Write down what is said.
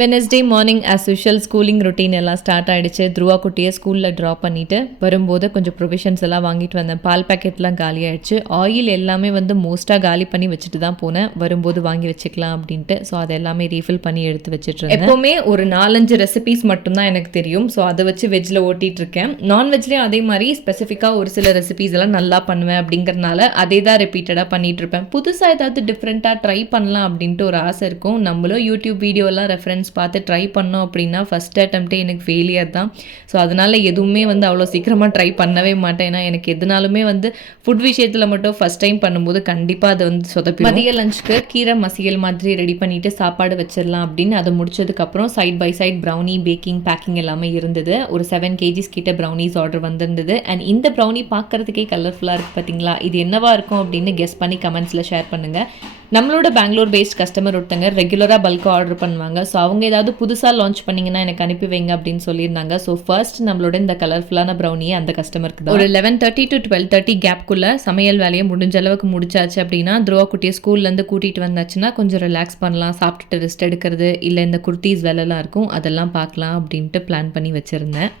Wednesday morning as usual schooling routine எல்லாம் start ஆகிடுச்சு. த்ருவா குட்டியை ஸ்கூலில் ட்ராப் பண்ணிவிட்டு வரும்போது கொஞ்சம் ப்ரொவிஷன்ஸ் எல்லாம் வாங்கிட்டு வந்தேன். பால் பேக்கெட்லாம் காலி ஆகிடுச்சு. ஆயில் எல்லாமே மோஸ்ட்டாக காலி பண்ணி வச்சுட்டு தான் போனேன், வரும்போது வாங்கி வச்சுக்கலாம் அப்படின்ட்டு. ஸோ அதை எல்லாமே ரீஃபில் பண்ணி எடுத்து வச்சுட்ருக்கேன். எப்போவுமே ஒரு 4-5 ரெசிபீஸ் மட்டும்தான் எனக்கு தெரியும். ஸோ அதை வச்சு வெஜ்ஜில் ஓட்டிகிட்டு இருக்கேன். நான்வெஜ்லேயும் அதே மாதிரி ஸ்பெசிஃபிக்காக ஒரு சில ரெசிபீஸ் எல்லாம் நல்லா பண்ணுவேன் அப்படிங்கிறதுனால அதே தான் ரிப்பீட்டடாக பண்ணிகிட்டு இருப்பேன். புதுசாக ஏதாவது டிஃப்ரெண்ட்டாக ட்ரை பண்ணலாம் அப்படின்ட்டு ஒரு ஆசை இருக்கும். நம்மளும் யூடியூப் வீடியோலாம் ரெஃபரன்ஸ் பார்த்து ட்ரை பண்ணோம் அப்படின்னா ஃபஸ்ட் அட்டெம்ப்டே எனக்கு ஃபெயிலியர் தான். ஸோ அதனால் எதுவுமே அவ்வளோ சீக்கிரமாக ட்ரை பண்ணவே மாட்டேன். ஏன்னா எனக்கு எதுனாலுமே ஃபுட் விஷயத்தில் மட்டும் ஃபஸ்ட் டைம் பண்ணும்போது கண்டிப்பாக அதை சொதப்பி. மதிய லஞ்சுக்கு கீரை மசியல் மாதிரி ரெடி பண்ணிவிட்டு சாப்பாடு வச்சிடலாம் அப்படின்னு அதை முடிச்சதுக்கப்புறம் side by side brownie baking baking எல்லாமே இருந்தது. ஒரு 7 kgs கிட்ட ப்ரௌனிஸ் ஆர்டர் வந்திருந்தது. அண்ட் இந்த ப்ரௌனி பார்க்குறதுக்கே கலர்ஃபுல்லாக இருக்குது பார்த்தீங்களா? இது என்னவா இருக்கும் அப்படின்னு கெஸ் பண்ணி கமெண்ட்ஸில் ஷேர் பண்ணுங்கள். நம்மளோட பெங்களூர் பேஸ்ட் கஸ்டமர் ஒருத்தங்க ரெகுலராக பல்காக ஆர்டர் பண்ணுவாங்க. ஸோ அவங்க ஏதாவது புதுசாக லான்ச் பண்ணிங்கன்னா எனக்கு அனுப்பி வைங்க அப்படின்னு சொல்லியிருந்தாங்க. ஸோ ஃபர்ஸ்ட் நம்மளோட இந்த கலர்ஃபுல்லான ப்ரௌனியை அந்த கஸ்டமருக்கு தான். ஒரு 11:30 to 12:30 கேப்குள்ளே சமையல் வேலையை முடிஞ்ச அளவுக்கு முடிச்சாச்சு அப்படின்னா த்ருவா குட்டியை ஸ்கூல்லேருந்து கூட்டிகிட்டு வந்தாச்சுன்னா கொஞ்சம் ரிலாக்ஸ் பண்ணலாம், சாப்பிட்டுட்டு ரெஸ்ட் எடுக்கிறது, இல்லை இந்த குர்த்தீஸ் வேலைலாம் இருக்கும் அதெல்லாம் பார்க்கலாம் அப்படின்ட்டு பிளான் பண்ணி வச்சுருந்தேன்.